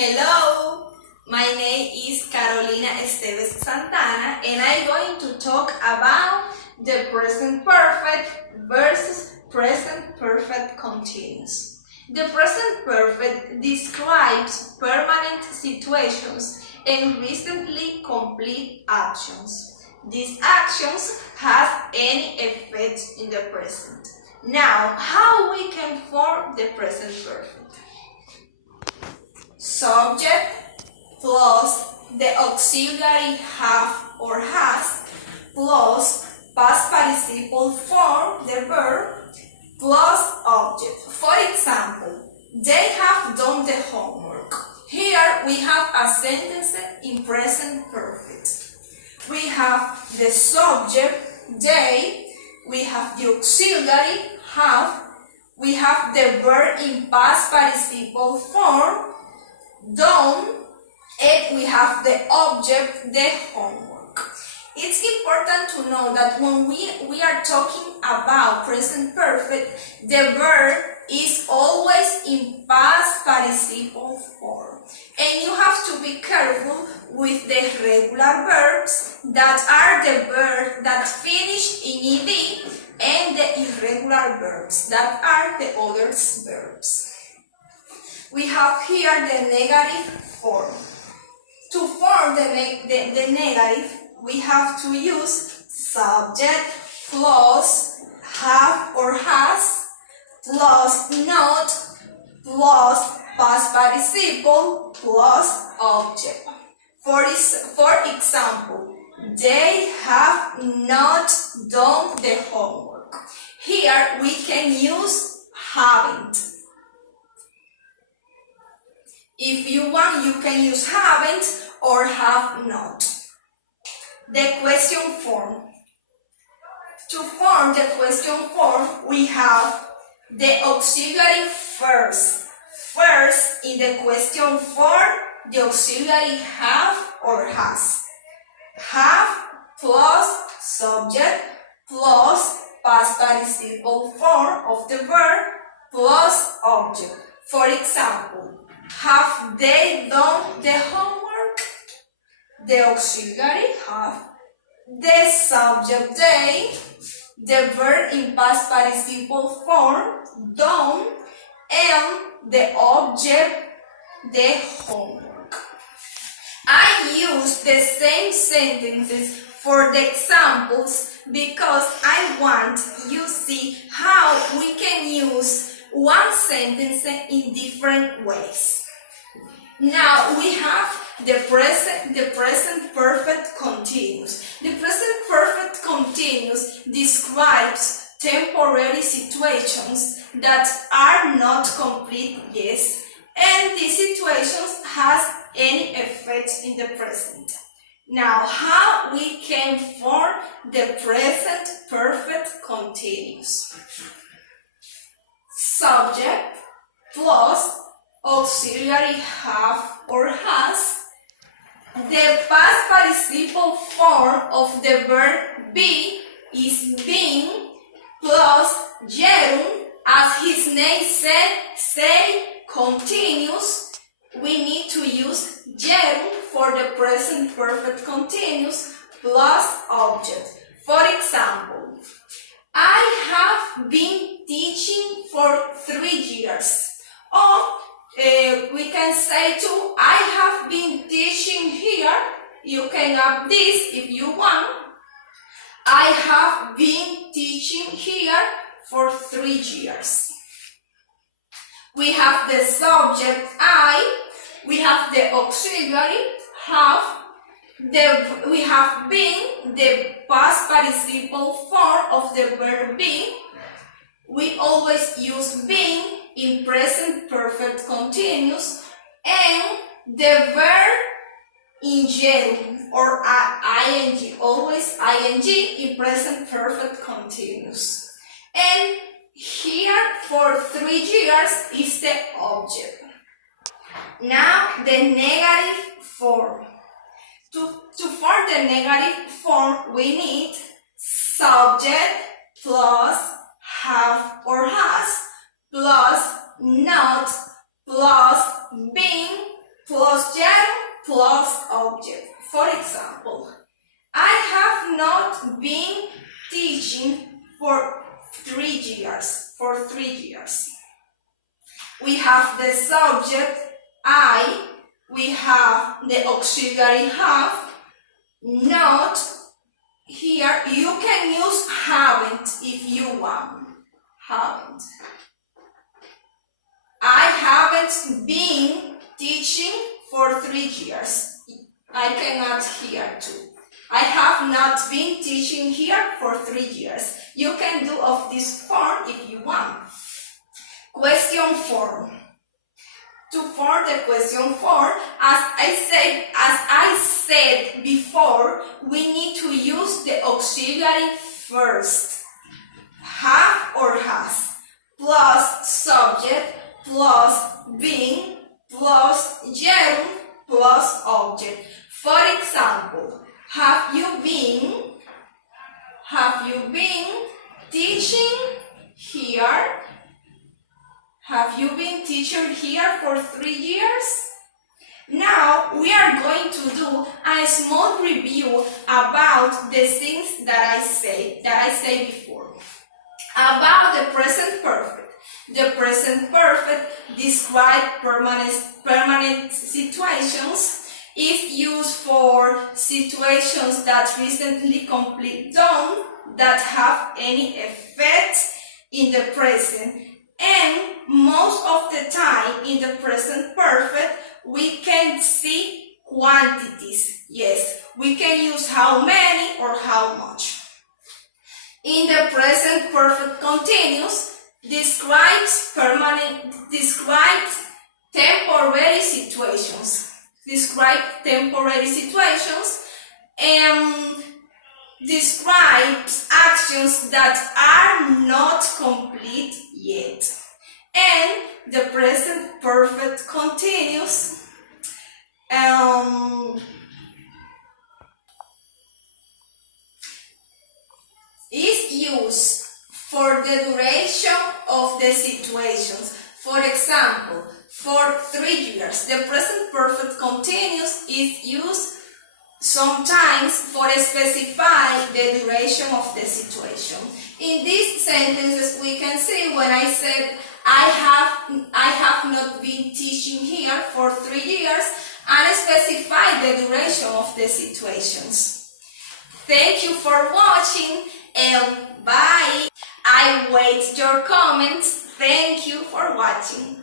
Hello, my name is Carolina Esteves Santana and I'm going to talk about the present perfect versus present perfect continuous. The present perfect describes permanent situations and recently complete actions. These actions have any effect in the present. Now, how we can form the present perfect? Subject plus the auxiliary have or has plus past participle form, the verb, plus object. For example, they have done the homework. Here we have a sentence in present perfect. We have the subject, they, we have the auxiliary, have, we have the verb in past participle form, done, and we have the object, the homework. It's important to know that when we are talking about present perfect, the verb is always in past participle form. And you have to be careful with the regular verbs that are the verbs that finish in ed and the irregular verbs that are the other verbs. We have here the negative form. To form the negative, we have to use subject plus have or has plus not plus past participle plus object. For example, they have not done the homework. Here we can use haven't. If you want, you can use haven't or have not. The question form. To form the question form, we have the auxiliary first. First, in the question form, the auxiliary have or has. Have plus subject plus past participle form of the verb plus object. For example, have they done the homework? The auxiliary have, the subject they, the verb in past participle form, done, and the object, the homework. I use the same sentences for the examples because I want you to see how we can use one sentence in different ways. Now we have the present perfect continuous. The present perfect continuous describes temporary situations that are not complete yet, and these situations has any effect in the present. Now, how we can form the present perfect continuous? Subject plus auxiliary have or has, the past participle form of the verb be is being plus gerund, as his name said, say continuous. We need to use gerund for the present perfect continuous plus object. For example, I have been teaching for 3 years. Or we can say too, I have been teaching here. You can add this if you want. I have been teaching here for 3 years. We have the subject I, we have the auxiliary have, we have been, the past participle form of the verb be. We always use being in present perfect continuous, and the verb in gerund or ing, always ing in present perfect continuous. And here for 3 years is the object. Now the negative form. To form the negative form, we need subject plus have or has plus not plus being plus gerund plus object. For example, I have not been teaching for 3 years. We have the subject I, we have the auxiliary have, not. Here you can use haven't if you want. Haven't. I haven't been teaching for 3 years. I cannot here too. I have not been teaching here for 3 years. You can do of this form if you want. Question form. To form the question form, as I said before, we need to use the auxiliary first. Have or has, plus subject, plus been, plus gerund, plus object. For example, have you been teaching here? Have you been teaching here for 3 years? Now we are going to do a small review about the things that I said before. About the present perfect. The present perfect describes permanent situations. Is used for situations that recently completely done that have any effect in the present. And most of the time in the present perfect, we can see quantities. Yes, we can use how many or how much. In the present perfect continuous, describes temporary situations. And describes actions that are not complete yet. And the present perfect continuous is used for the duration of the situations. For example, for 3 years, the present perfect continuous is used sometimes for specify the duration of the situation. In these sentences, we can see when I said I have not been teaching here for 3 years, and specify the duration of the situations. Thank you for watching and bye. I wait your comments. Thank you for watching.